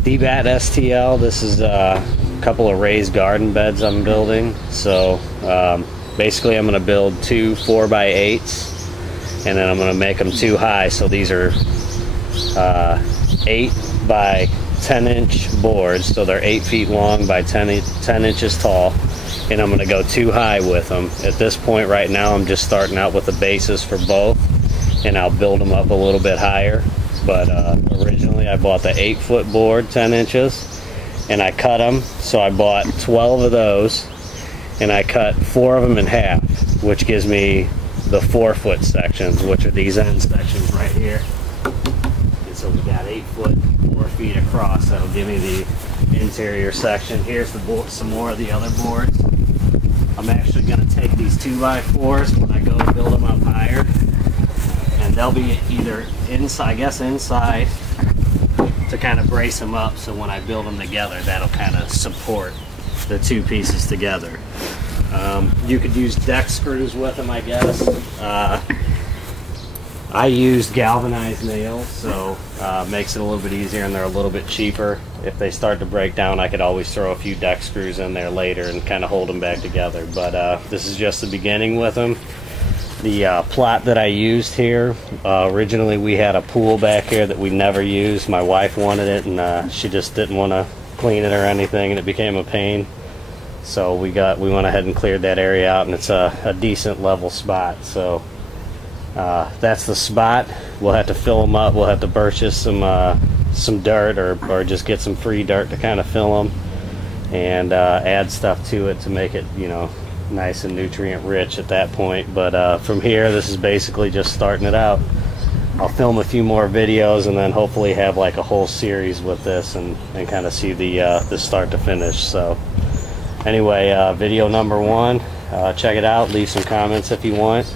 DBAT STL. This is a couple of raised garden beds I'm building. So basically I'm going to build two 4x8s, and then I'm going to make them too high. So these are 8 by 10 inch boards, so they're 8 feet long by 10 inches tall, and I'm going to go too high with them. At this point right now I'm just starting out with the basis for both, and I'll build them up a little bit higher. But originally I bought the 8-foot board, 10 inches, and I cut them. So I bought 12 of those, and I cut 4 of them in half, which gives me the 4-foot sections, which are these end sections right here. And so we got 8 foot, 4 feet across. That'll give me the interior section. Here's the board, some more of the other boards. I'm actually going to take these 2x4s when I go build them up higher, and they'll be either inside, I guess inside, to kind of brace them up, so when I build them together that'll kind of support the two pieces together. You could use deck screws with them, I guess. I used galvanized nails, so makes it a little bit easier, and they're a little bit cheaper. If they start to break down, I could always throw a few deck screws in there later and kind of hold them back together. But this is just the beginning with them. The plot that I used here, originally we had a pool back here that we never used. My wife wanted it, and she just didn't want to clean it or anything, and it became a pain. So we went ahead and cleared that area out, and it's a decent level spot. So that's the spot. We'll have to fill them up. We'll have to purchase some dirt, or just get some free dirt to kind of fill them, and add stuff to it to make it, you know, nice and nutrient rich at that point. But from here, this is basically just starting it out. I'll film a few more videos, and then hopefully have like a whole series with this, and kind of see the start to finish. So anyway, video number 1, check it out. Leave some comments if you want,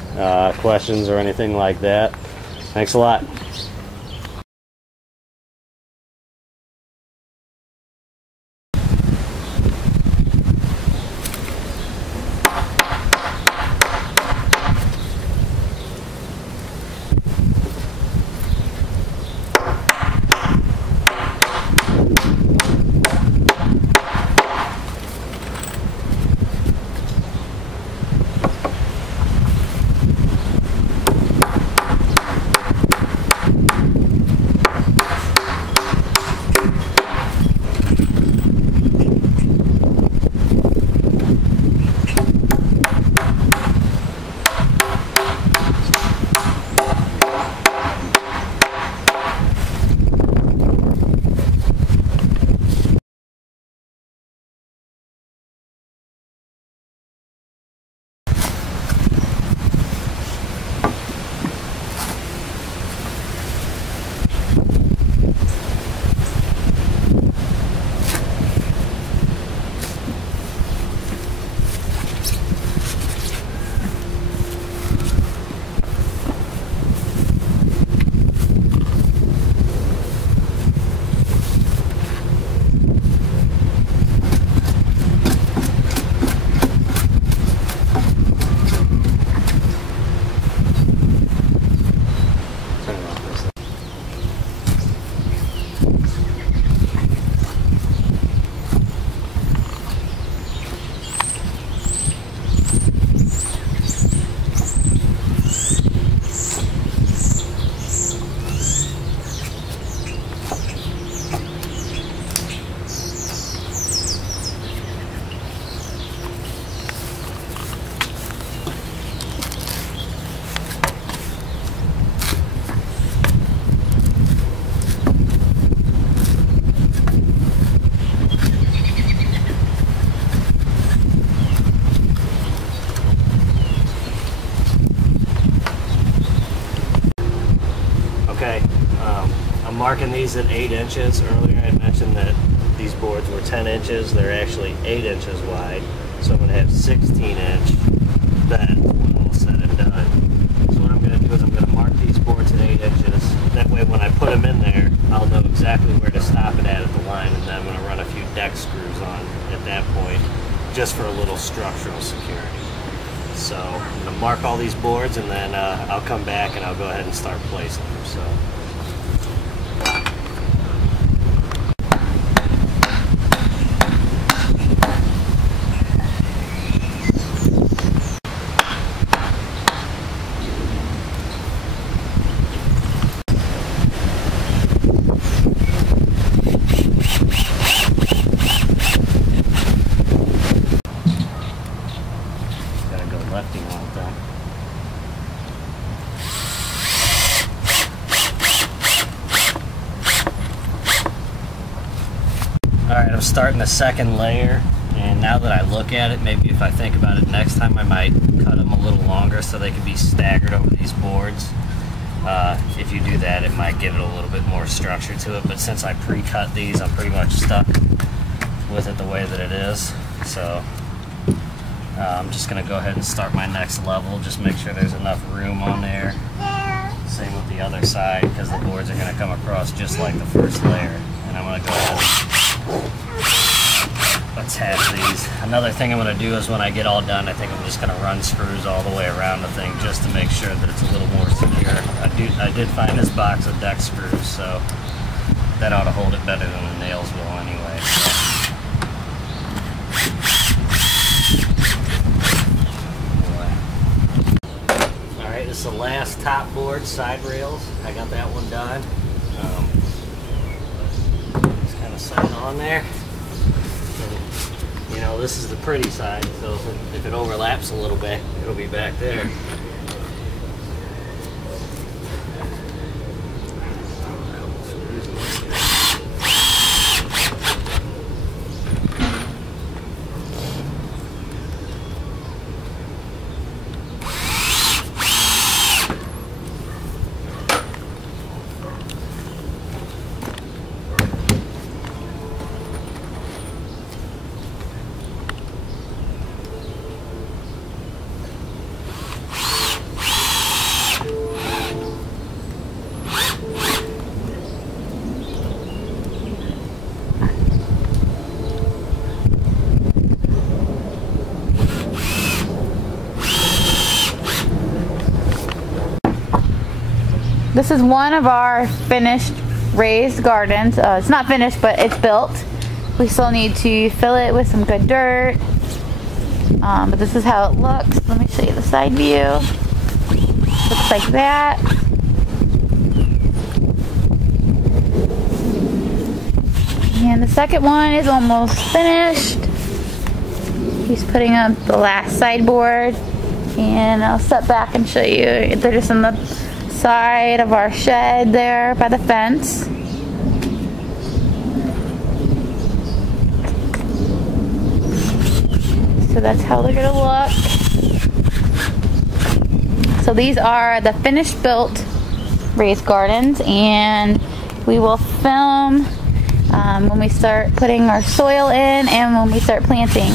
questions or anything like that. Thanks a lot. I'm marking these at 8 inches. Earlier I mentioned that these boards were 10 inches. They're actually 8 inches wide. So I'm going to have 16-inch beds when all said and done. So what I'm going to do is I'm going to mark these boards at 8 inches. That way when I put them in there, I'll know exactly where to stop it at the line, and then I'm going to run a few deck screws on at that point, just for a little structural security. So I'm going to mark all these boards, and then I'll come back and I'll go ahead and start placing them. So. starting the second layer, and now that I look at it, maybe if I think about it next time, I might cut them a little longer so they can be staggered over these boards. If you do that, it might give it a little bit more structure to it, but since I pre-cut these, I'm pretty much stuck with it the way that it is. So I'm just going to go ahead and start my next level, just make sure there's enough room on there. Same with the other side, because the boards are going to come across just like the first layer. And I'm going to go ahead and attach these. Another thing I'm going to do is when I get all done, I think I'm just going to run screws all the way around the thing just to make sure that it's a little more secure. I did find this box of deck screws, so that ought to hold it better than the nails will anyway. Alright, this is the last top board, side rails. I got that one done. Just kind of set it on there. And, you know, this is the pretty side, so if it overlaps a little bit, it'll be back there. This is one of our finished raised gardens. It's not finished, but it's built. We still need to fill it with some good dirt. But this is how it looks. Let me show you the side view. Looks like that. And the second one is almost finished. He's putting up the last sideboard. And I'll step back and show you. They're just on the side of our shed there by the fence. So that's how they're gonna look. So these are the finished built raised gardens, and we will film when we start putting our soil in and when we start planting.